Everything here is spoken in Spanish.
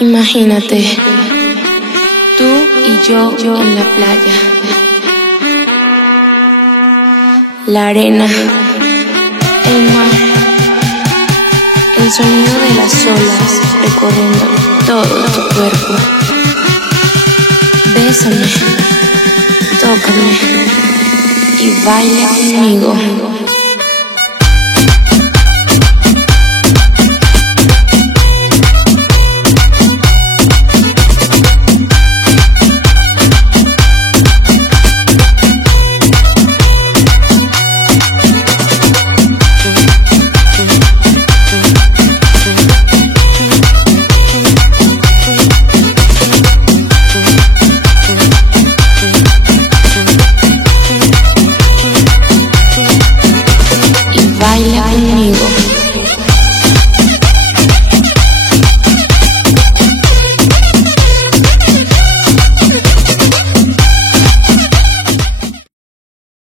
Imagínate, tú y yo en la playa, la arena, el mar, el sonido de las olas recorriendo todo tu cuerpo. Bésame, tócame y baila conmigo. Baila